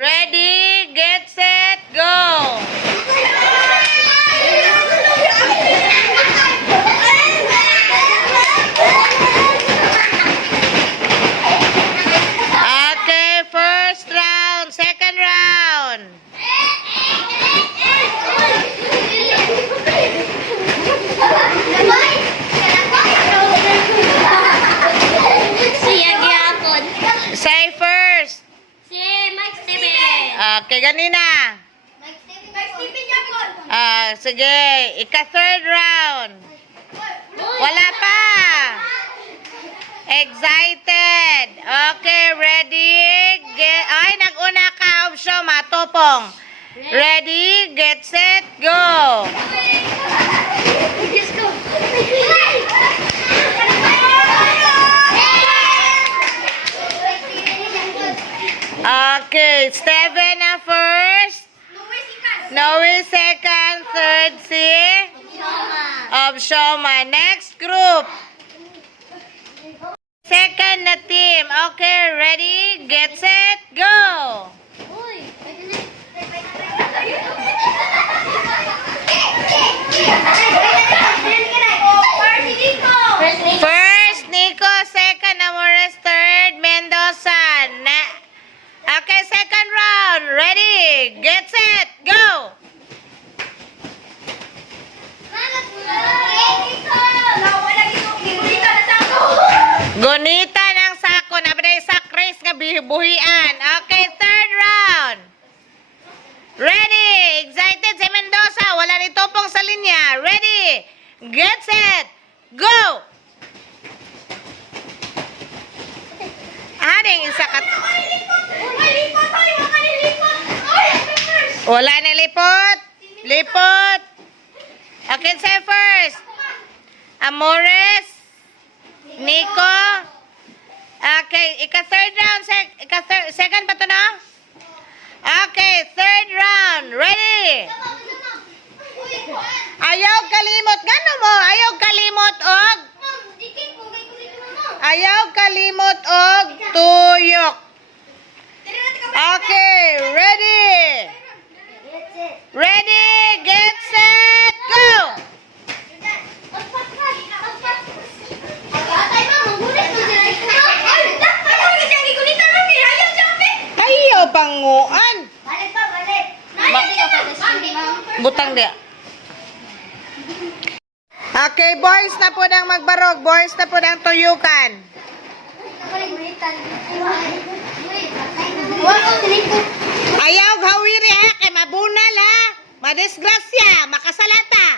Ready, get set, go! Okay, first round, second round. Siya gyapon. Say first. Si Mike Steven. Okay, ganina. Mike Steven gyapon. Sige, ika-third round. Wala pa. Excited. Okay, ready, get... Ay, nag-una ka, option, matopong. Ready, get set, go. Let's go. Okay, Steven na first. Noe second, third si Shoma. Next group. Second na team. Okay, ready, get set, go. First, Nico. Second, Amores. Third, Mendoza. Okay, second round. Ready, get set, go. Gunita ng sako na ba sa Chris nga bibuhian. Okay, third round. Ready, excited si Mendoza. Wala ni topong sa linya. Ready, get set, go. Ading isa ka. Wala na lipot. Lipot. Okay, say first. Amores. Nico. Okay, ika-third round. Second pa to na? Okay, third round. Ready? Ayaw kalimot. Gano mo? Ayaw kalimot og? Ayaw kalimot og tuyok. Okay, ready? Ready, get set, go! Ayaw panguan. Butang dia. Okay, boys na po nang magbarog. Boys na po nang tuyukan. Ayaw gawiri ha, kay mabunal ha. Madisgrasya, makasalata.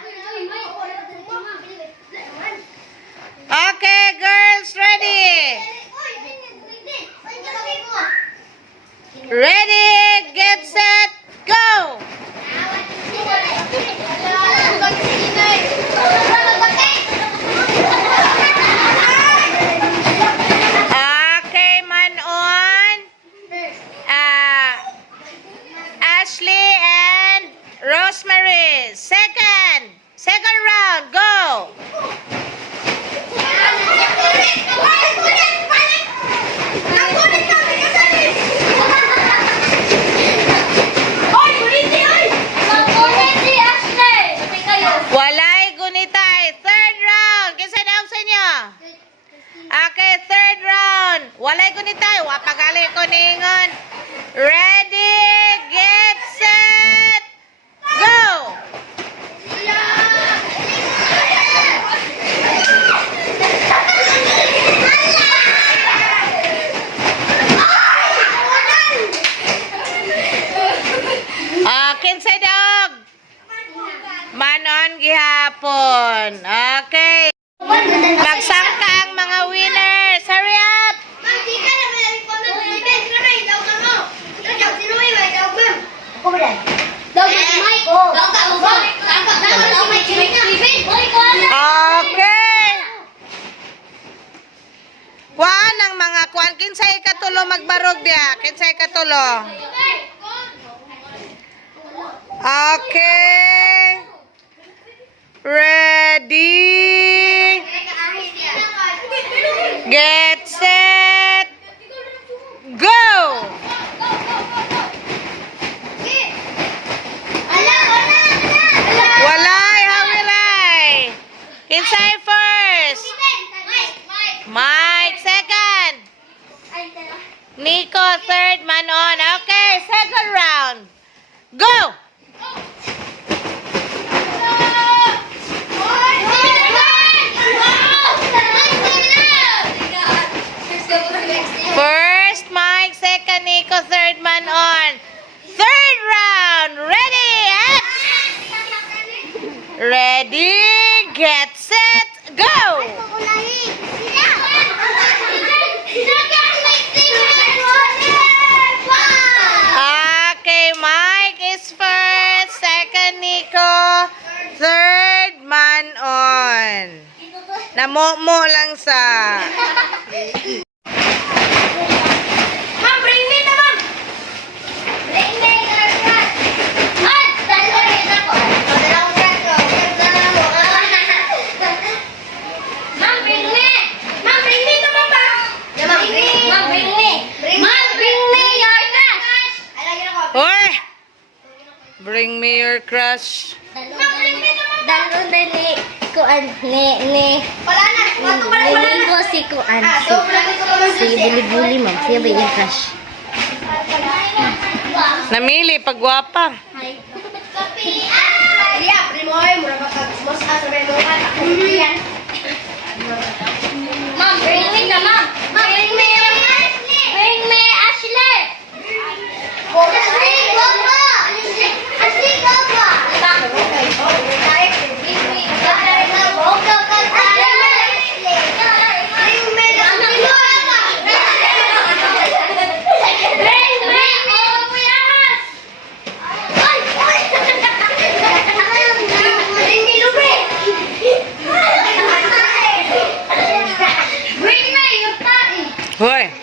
Okay, girls, ready? Ready, get set, go! Okay, Manon. Ashley and Rosemary. Second round, go! Walay gunitay. Third round. Kinsa daw sa inyo? Okay, third round. Walay gunitay. Wapagali ko ningon. Ready, get set, go! Kinsa dog? Manon gihapon. Okay. Magsangka ang mga winners. Hurry up! Okay. Kuan ang mga kuan. Kinsay katulo magbarog dia? Kinsay katulo? Okay. Ready, get, set, go! Okay, Mike is first, second Nico, third Manon. Namomo lang sa... Ma'am, bring me naman! Bring me your cat! Ay! Dalawa rin ako! Dalawang cat ko! Ma'am, bring me! Ma'am, bring me naman ba? Ma'am, bring me! Ma'am, bring me your cash! Alagyan ako! Hoy! Bring me your crush. Ma'am, bring me naman ba? Dalawang dali kuan ni wala na! Wala na! Si kuan si Buli-Buli, ma'am. Siya ba yung crush? Namili, pagwapa. Iya, primoy, mura ba ka mas asabi mo ka? Ma'am, bring me na, ma'am. Bring me Ashley. Bring me Ashley. Ashley, go pa. Ashley, go pa. Hoy!